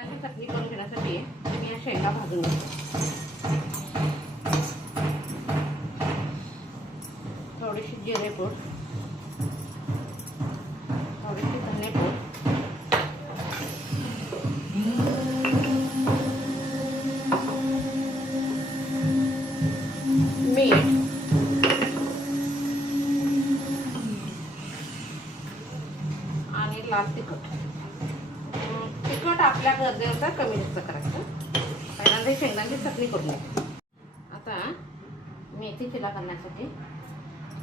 चटणी करून घेण्यासाठी मी या शेंगा भाजून घेते. थोडीशी जिरेपूड, थोडीशी धनेपूड, मीठ, आणि लाल तिखट. तिखट आपल्या गरजेनुसार कमी जास्त करायचं. पहिल्यांदा शेंगदाण्याची चटणी करून घ्यायची. आता मेथी चिला करण्यासाठी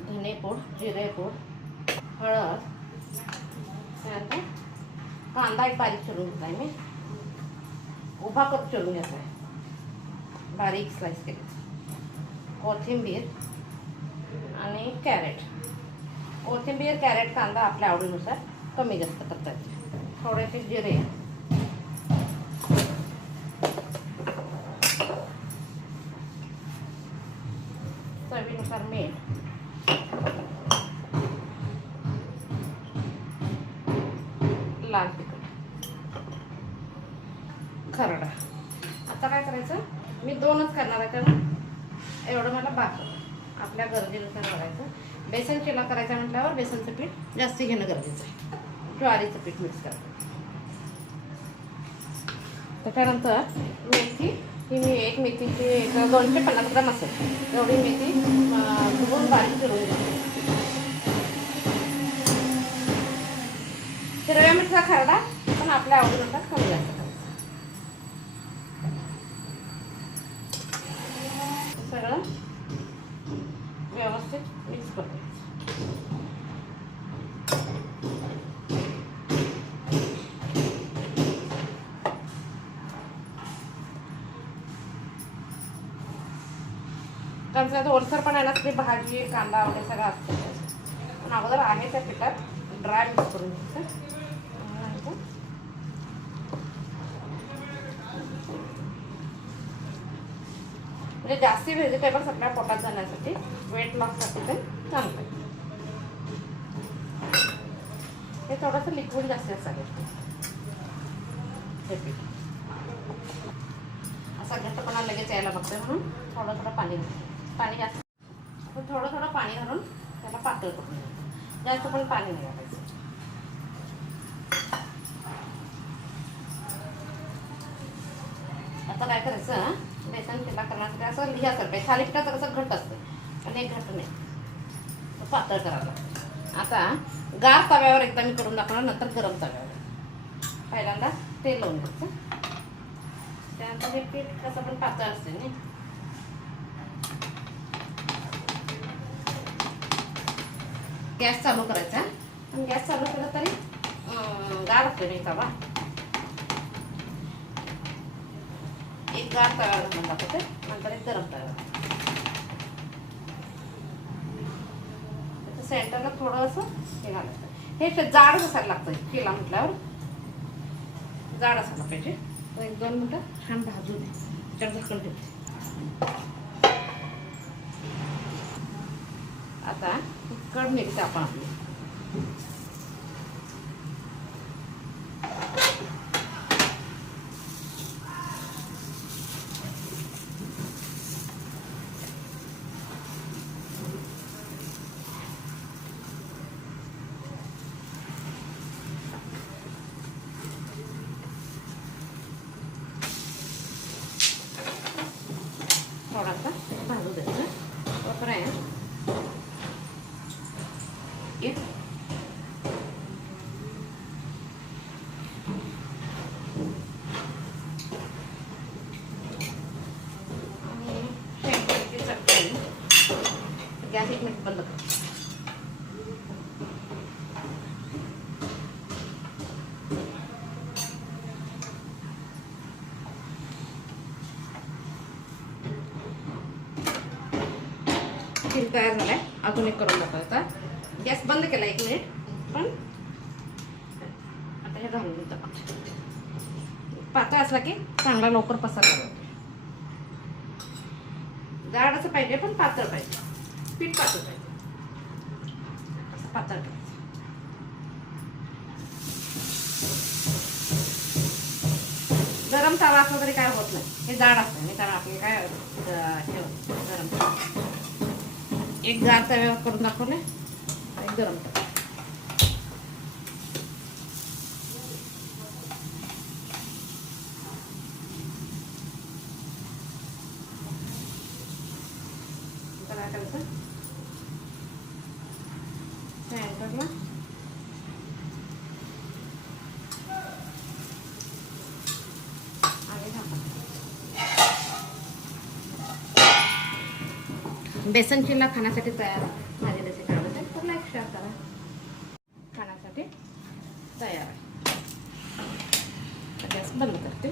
धनेपूड, जिरेपूड, हळद, त्यानंतर कांदा एक बारीक चिरून घेतला आहे मी, उभा कप चिरून घेतला आहे, बारीक स्लाइस केली, कोथिंबीर आणि कॅरेट. कोथिंबीर, कॅरेट, कांदा आपल्या आवडीनुसार कमी जास्त करता येते. थोडेसे जिरे, चवीनुसार मीठ, लाल तिखट, खरडा. आता काय करायचं, मी 2च करणार आहे कारण एवढं मला बाक आपल्या गरजेनुसार करायचं. बेसन चिला करायचा म्हटल्यावर बेसनचं पीठ जास्त घेणं गरजेचं आहे. ज्वारीचं पीठ मिक्स करायचं. त्याच्यानंतर मेथी, ही मी एक मेथीची 250 ग्राम असेल एवढी मेथी धुवून बारीक चिरून घेते. हिरव्या मिरचा खरडा पण आपल्या आवडीनुसार कमी जास्त करायचं. सगळं व्यवस्थित मिक्स करते. कारण ओलसर पण आहे ना, तरी भाजी, कांदा वगैरे सगळं असतं. पण अगोदर आहे त्या पिठात ड्राय मिक्स करून घ्यायचं. म्हणजे जास्ती व्हेजिटेबल्स आपल्या पोटात जाण्यासाठी, वेट लॉससाठी ते चांगलं आहे. हे थोडंसं लिक्विड जास्त असावं हे पीठ. असा घट्टपणा लगेच यायला बघतोय म्हणून थोडं थोडं पाणी जास्त, थोडं थोडं पाणी घालून त्याला पातळ करून घ्यायचं. जास्त पण पाणी नाही घालायचं. आता काय करायचं, बेसन चिला करण्यासाठी असं लिहासारखं आहे. थालीपीठाचं कसं घट्ट असतं आणि एक घट्ट नाही, पातळ करावं लागतं. आता गार तव्यावर एकदा मी करून दाखवणार, नंतर गरम तव्यावर. पहिल्यांदा तेल लावून घ्यायचं. त्यानंतर हे पीठ कसं पण पातळ असते नाही. गॅस चालू करायचा. पण गॅस चालू केला तरी गार असते नाही तवा. एक गार तव्यावर घालून दाखवते, नंतर एक गरम तव्यावर. सेंटरला थोडंसं हे घालायचं. हे जाडच असायला लागतं. केला म्हटल्यावर जाड असायला पाहिजे. तर 1-2 मिनटं छान भाजू दे. त्याच्यावर झाकण ठेवते. आता कड निघते आपण आपली. थोडासा भाजू द्यायचा. तोपर्यंत गॅस 1 मिनिट बंद कर. खीर तयार झालाय. अजून एक करून दाखवता. गॅस बंद केला 1 मिनिट. पण आता हे घालून देतो. पातळ असला की चांगला लवकर पसरला जातो. जाड असं पाहिजे पण पातळ पाहिजे. पीठ पातळ पाहिजे. असं पातळ करायचं. गरम तवा असला तरी काय होत नाही, हे जाड असतं. मी कारण आपले काय गरम एक गार तव्यावर करून दाखवले आणि गरम तवा. काय करायचं सेंटरला बेसन चिल्ला खाण्यासाठी तयार. माझी रेसिपी आवडते तर लाईक शेअर करा. खाण्यासाठी तयार आहे. गॅस बंद करते.